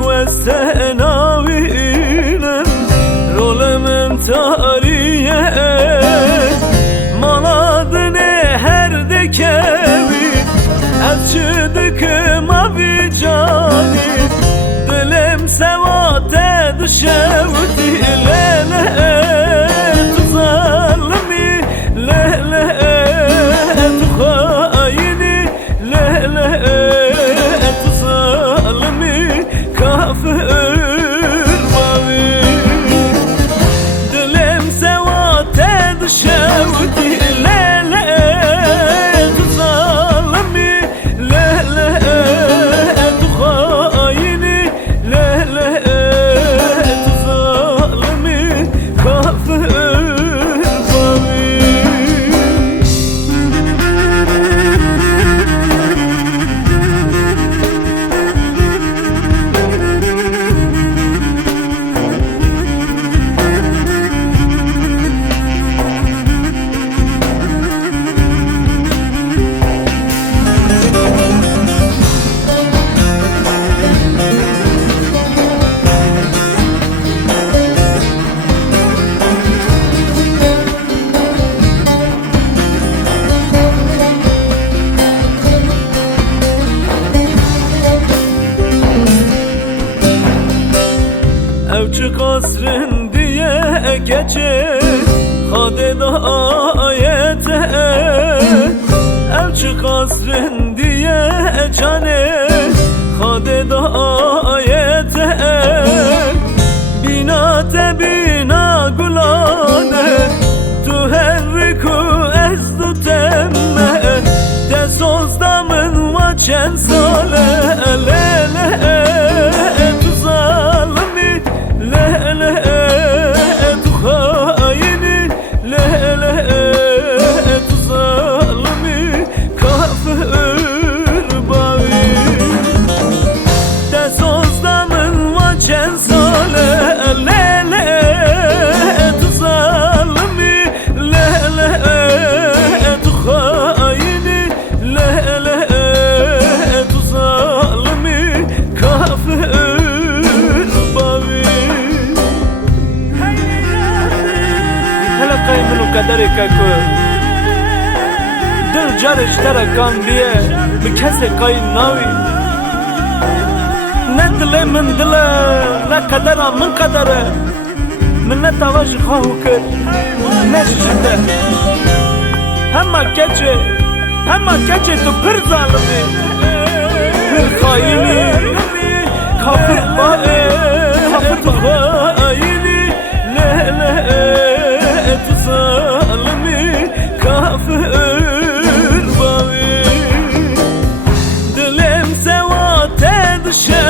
وسه ناویلم رولم تاریه مالادنه هر دکوی از چدکم آبی جانی دلم سوات دشوتی لیله تو ظالمی لیله تو خاینی لیله تو ظالمی کافر باوی دلم سوات دشوتی لیله تو ظالمی لیله تو خاینی لیله تو ظالمی کافر باوی Evçi kasrın diye geçe Hadeda ayete Evçi kasrın diye cane Hadeda ayete Binate bina gulane Tuherriku ezdu temme Desoz damın vaçen sale Lele tu zalimi lele tu khayini lele tu zalimi kafir bavi desoz damın vaçen sale lele tu zalimi lele tu khayini lele tu zalimi kafir قيمن وقدرك كو دل جارش ترى كان بيه بكسي قاين ناوي ندل من دل لا قدر من قدر من نتواش خاو كر نجده هما كجي تو پر ظالمي پر خايني كافر باقي كافر خايني لا tu zalimi kafir bavi Dilim sevate düşe